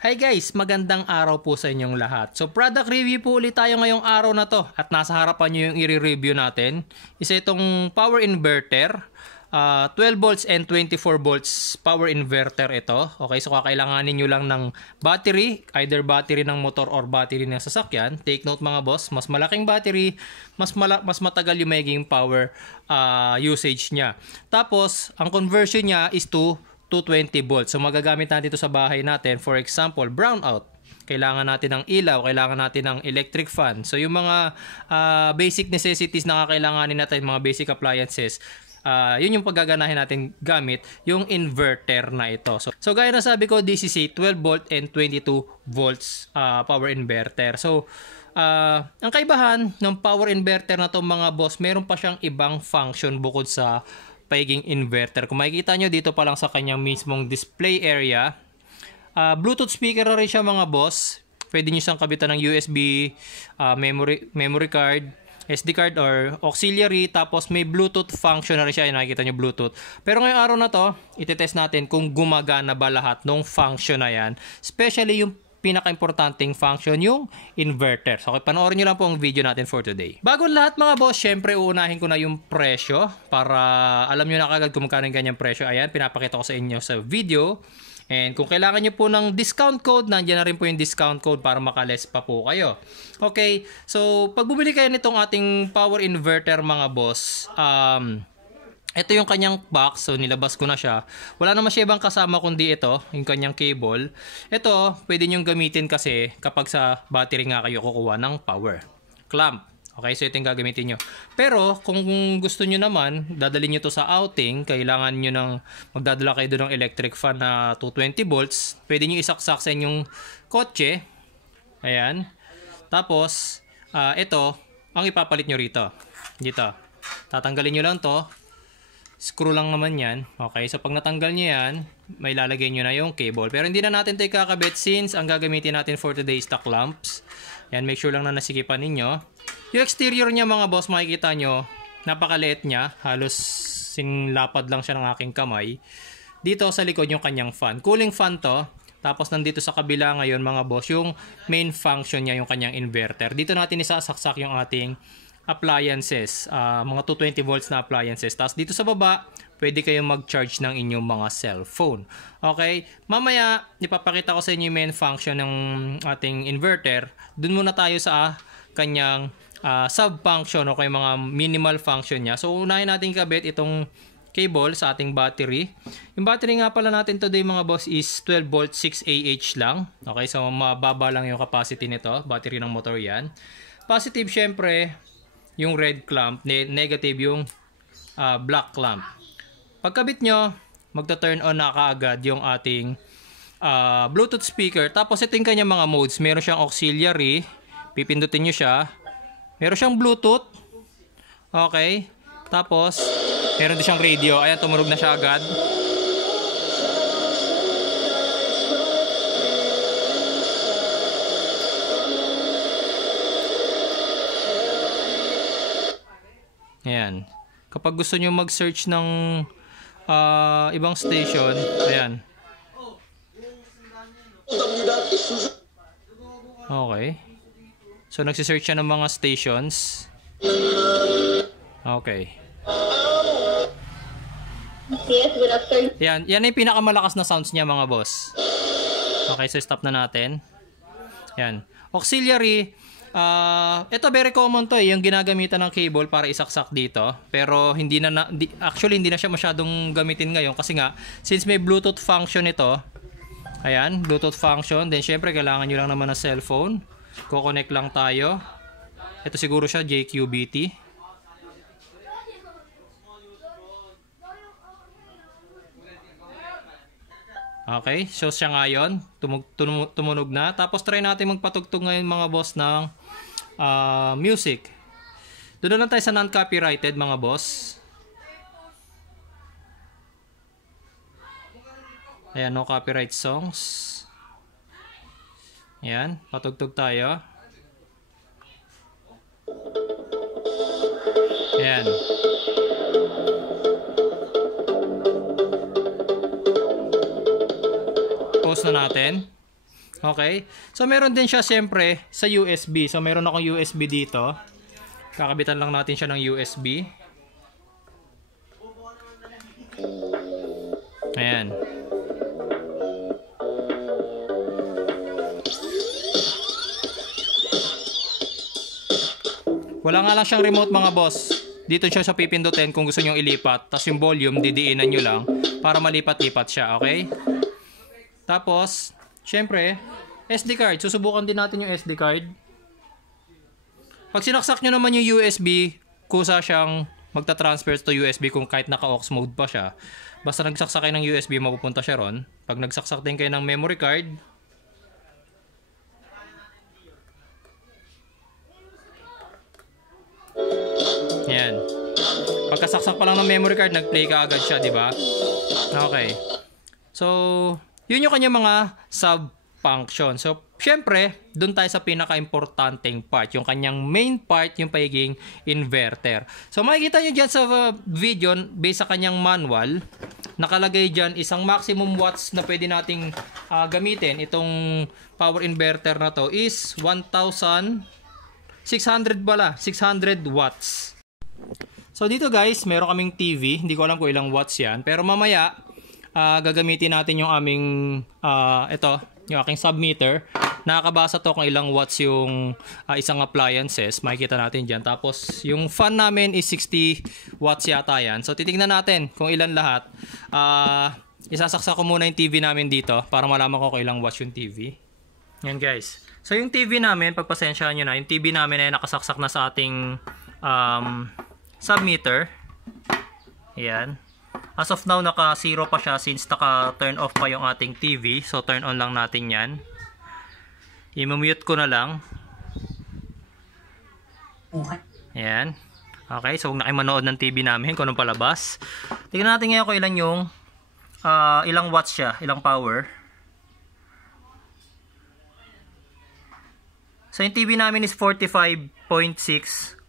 Hi guys! Magandang araw po sa inyong lahat. So product review po ulit tayo ngayong araw na to at nasa harapan nyo yung i-review natin. Isa itong power inverter. 12 volts and 24 volts power inverter ito. Okay, so kakailanganin nyo lang ng battery, either battery ng motor or battery ng sasakyan. Take note mga boss, mas malaking battery, mas matagal yung magiging power usage niya. Tapos, ang conversion niya is to 220 volts. So magagamit natin ito sa bahay natin. For example, brownout. Kailangan natin ng ilaw, kailangan natin ng electric fan. So yung mga basic necessities na kakailanganin natin, mga basic appliances, yun yung paggaganahin natin gamit yung inverter na ito. So gaya na sabi ko, this is a 12 volt and 22 volts power inverter. So ang kaibahan ng power inverter na to mga boss, meron pa siyang ibang function bukod sa pagiging inverter. Kung makikita nyo dito pa lang sa kanyang mismong display area, Bluetooth speaker na rin siya mga boss. Pwede nyo siyang kabitan ng USB, memory card, SD card or auxiliary, tapos may Bluetooth function na rin siya. Nakikita nyo Bluetooth. Pero ngayong araw na to, itetest natin kung gumagana ba lahat ng function na yan. Especially yung pinaka-importanting function, yung inverter. So, panoorin nyo lang po ang video natin for today. Bago lahat mga boss, syempre uunahin ko na yung presyo para alam nyo na kagad kung magkano yung ganyang presyo. Ayan, pinapakita ko sa inyo sa video. And kung kailangan nyo po ng discount code, nandiyan na rin po yung discount code para makaless pa po kayo. Okay, so pag bumili kayo nitong ating power inverter mga boss, ito yung kanyang box. So nilabas ko na siya. Wala naman siya ibang kasama kundi ito, yung kanyang cable. Ito, pwede nyo gamitin kasi kapag sa battery nga kayo kukuha ng power clamp. Okay, so ito yung gagamitin nyo. Pero kung gusto nyo naman, dadalhin nyo to sa outing, kailangan nyo ng magdadala kayo doon ng electric fan na 220 volts. Pwede nyo isaksak sa inyong kotse. Ayan. Tapos, ito, ang ipapalit nyo rito. Dito. Tatanggalin nyo lang to. Screw lang naman yan. Okay, so pag natanggal nyo yan, may lalagay nyo na yung cable. Pero hindi na natin ito ikakabit since ang gagamitin natin for today is the clamps. Yan, make sure lang na nasikipan ninyo. Yung exterior niya mga boss, makikita nyo, napakaliit niya. Halos sinlapad lang siya ng aking kamay. Dito sa likod yung kanyang fan. Cooling fan to. Tapos nandito sa kabila ngayon mga boss, yung main function niya, yung kanyang inverter. Dito natin isasaksak yung ating appliances, mga 220 volts na appliances. Tapos dito sa baba, pwede kayong mag-charge ng inyong mga cellphone. Okay? Mamaya, ipapakita ko sa inyo yung main function ng ating inverter. Doon muna tayo sa kanyang sub-function o kaya mga minimal function niya. So, unahin natin kabit itong cable sa ating battery. Yung battery nga pala natin today mga boss is 12 volt 6Ah lang. Okay? So, mababa lang yung capacity nito. Battery ng motor yan. Positive, syempre, yung red clamp, negative yung black clamp. Pagkabit nyo, magta-turn on na kaagad yung ating Bluetooth speaker. Tapos ito yung kanyang mga modes. Meron siyang auxiliary, pipindutin nyo siya. Meron siyang Bluetooth. Okay. Tapos, meron din siyang radio. Ayan, tumunog na siya agad. Ayan. Kapag gusto nyo mag-search ng ibang station, ayan. Okay. So, nagsisearch siya ng mga stations. Okay. Yan. Yan yung pinakamalakas na sounds niya mga boss. Okay, so stop na natin. Yan. Auxiliary. Ito very common to yung ginagamitan ng cable para isaksak dito. Pero actually hindi na siya masyadong gamitin ngayon kasi nga since may Bluetooth function ito. Ayan, Bluetooth function. Then syempre kailangan nyo lang naman ng cellphone. Ko-connect lang tayo. Ito siguro siya JQBT. Okay, so siya ngayon tumunog na. Tapos try natin magpatugtog ngayon mga boss ng music. Doon na lang tayo sa non-copyrighted mga boss. Ayan, no copyright songs. Ayan, patugtog tayo. Ayan. Pause na natin. Okay? So meron din siya siyempre sa USB. So meron akong USB dito. Kakabitan lang natin siya ng USB. Ayan. Wala nga lang siyang remote mga boss. Dito siya sa pipindutin kung gusto nyo ilipat. Tapos yung volume, didiinan nyo lang para malipat-lipat siya. Okay? Tapos, syempre, SD card. Susubukan din natin yung SD card. Pag sinaksak nyo naman yung USB, kusa siyang magta-transfer to USB kung kahit naka-aux mode pa siya. Basta nagsaksak kayo ng USB, mapupunta siya ron. Pag nagsaksak din kayo ng memory card, yan. Pagkasaksak pa lang ng memory card, nag-play ka agad siya, di ba? Okay. So, yun yung kanyang mga sub-function. So, syempre, dun tayo sa pinaka-importanteng part. Yung kanyang main part, yung pagiging inverter. So, makikita nyo dyan sa video, based sa kanyang manual, nakalagay dyan isang maximum watts na pwede nating gamitin. Itong power inverter na to is 1,600 pala, 600 watts. So dito guys, meron kaming TV. Hindi ko alam kung ilang watts yan. Pero mamaya, gagamitin natin yung aming, yung aking submeter. Nakakabasa to kung ilang watts yung isang appliances. Makikita natin dyan. Tapos yung fan namin is 60 watts yata yan. So titignan natin kung ilan lahat. Isasaksak ko muna yung TV namin dito para malaman ko kung ilang watts yung TV. Yan guys. So yung TV namin, pagpasensyahan nyo na, yung TV namin ay nakasaksak na sa ating submeter. Ayan. As of now, naka-0 pa siya since naka-turn off pa yung ating TV. So turn on lang natin yan. I-mute ko na lang. Ayan. Okay, so huwag na kayo manood ng TV namin kung anong palabas. Tingnan natin ngayon kung ilan yung ilang watts siya, ilang power. So yung TV namin is 45.6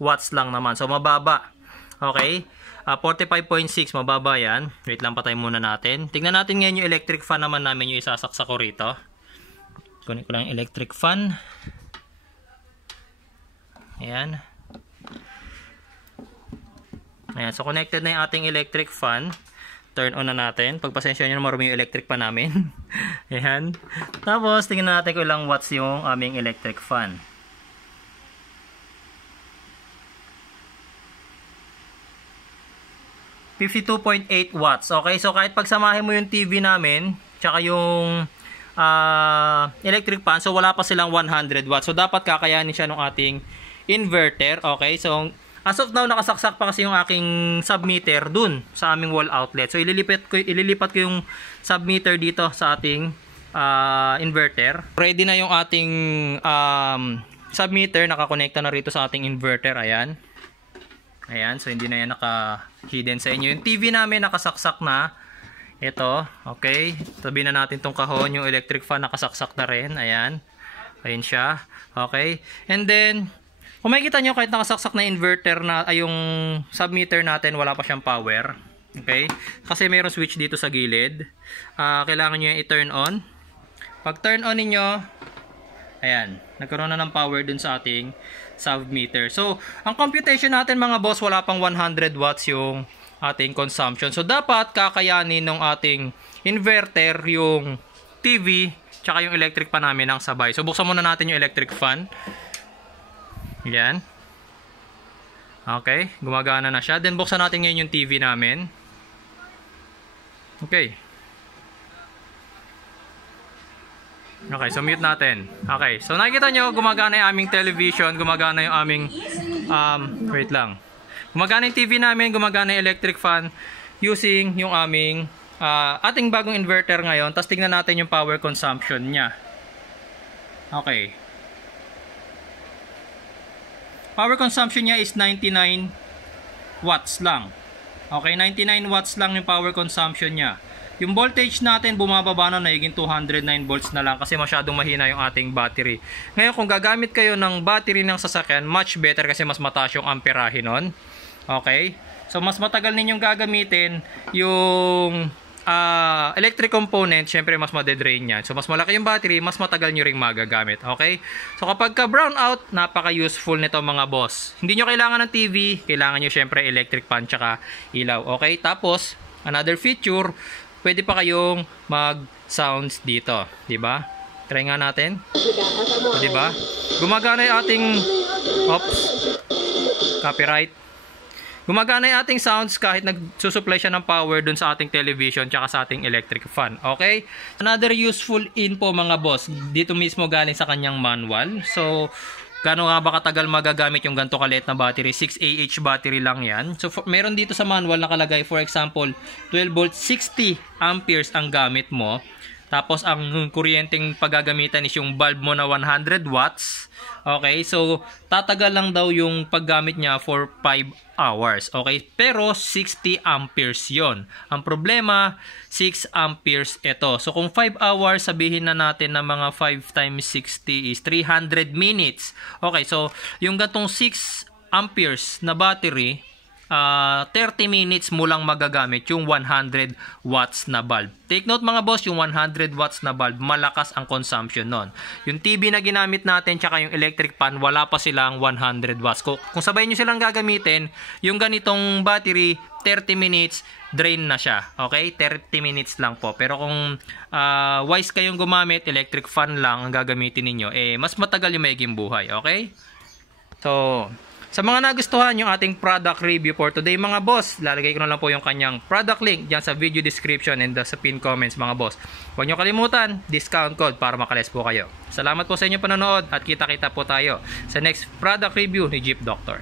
watts lang naman. So mababa. Okay? 45.6 mababa yan. Wait lang, patay muna natin. Tingnan natin ngayon yung electric fan naman namin yung isasaksak ko rito. Kunin ko lang yung electric fan. Ayan. Ayan. So connected na yung ating electric fan. Turn on na natin. Pagpasensya nyo na marumi yung electric fan namin. Ayan. Tapos tingnan natin kung ilang watts yung aming electric fan. 52.8 watts. Okay, so kahit pagsamahin mo yung TV namin, tsaka yung electric fan, so wala pa silang 100 watts. So dapat kakayanin siya ng ating inverter. Okay, so as of now, nakasaksak pa kasi yung aking submeter dun sa aming wall outlet. So ililipat ko yung submeter dito sa ating inverter. Ready na yung ating submeter, nakakonekta na rito sa ating inverter. Ayan. Ayan, so hindi na yan naka-hidden sa inyo. Yung TV namin nakasaksak na. Ito, okay. Tabi na natin tong kahon. Yung electric fan nakasaksak na rin. Ayan. Ayan siya. Okay. And then, kung makikita nyo kahit nakasaksak na inverter na, ay yung submeter natin, wala pa siyang power. Okay. Kasi mayroong switch dito sa gilid. Kailangan nyo yung i-turn on. Pag turn on ninyo, ayan, nagkaroon na ng power dun sa ating submeter. So, ang computation natin mga boss, wala pang 100 watts yung ating consumption. So, dapat kakayanin ng ating inverter yung TV tsaka yung electric fan namin ng sabay. So, buksan muna natin yung electric fan. Yan. Okay, gumagana na siya. Then, buksan natin ngayon yung TV namin. Okay. Okay, so mute natin. Okay, so nakikita nyo, gumagana yung aming television, gumagana yung aming, wait lang. Gumagana yung TV namin, gumagana yung electric fan using yung aming ating bagong inverter ngayon. Tapos tingnan natin yung power consumption niya. Okay. Power consumption niya is 99 watts lang. Okay, 99 watts lang yung power consumption niya. Yung voltage natin bumababa na, naging 209 volts na lang kasi masyadong mahina yung ating battery. Ngayon kung gagamit kayo ng battery ng sasakyan, much better kasi mas mataas yung amperahe nun. Okay? So mas matagal ninyong gagamitin yung electric component, syempre mas madedrain yan. So, mas malaki yung battery, mas matagal nyo ring magagamit. Okay? So, kapag ka brown out, napaka-useful nito mga boss. Hindi nyo kailangan ng TV, kailangan nyo syempre electric fan tsaka ilaw. Okay? Tapos, another feature, pwede pa kayong mag-sounds dito. Diba? Try nga natin. O, diba? Gumagana yung ating... Oops. Copyright. Gumagana yung ating sounds kahit nagsusupply siya ng power dun sa ating television tsaka sa ating electric fan. Okay? Another useful info mga boss. Dito mismo galing sa kanyang manual. So, gaano nga ba katagal magagamit yung ganito kaliit na battery? 6Ah battery lang yan. So, meron dito sa manual nakalagay, for example, 12 volts, 60 amperes ang gamit mo. Tapos, ang kuryenteng paggagamitan is yung bulb mo na 100 watts. Okay? So, tatagal lang daw yung paggamit niya for 5 hours. Okay? Pero, 60 amperes yon. Ang problema, 6 amperes ito. So, kung 5 hours, sabihin na natin na mga 5 times 60 is 300 minutes. Okay? So, yung gatong 6 amperes na battery, 30 minutes mo lang magagamit yung 100 watts na bulb. Take note mga boss, yung 100 watts na bulb, malakas ang consumption nun. Yung TV na ginamit natin tsaka yung electric fan, wala pa silang 100 watts. Kung sabay nyo silang gagamitin, yung ganitong battery, 30 minutes, drain na siya. Okay? 30 minutes lang po. Pero kung wise kayong gumamit, electric fan lang ang gagamitin ninyo, mas matagal yung magiging buhay. Okay? So, sa mga nagustuhan yung ating product review for today mga boss, lalagay ko na lang po yung kanyang product link dyan sa video description and sa pin comments mga boss. Huwag nyo kalimutan, discount code para makaless po kayo. Salamat po sa inyong panonood at kita-kita po tayo sa next product review ni Jeep Doctor.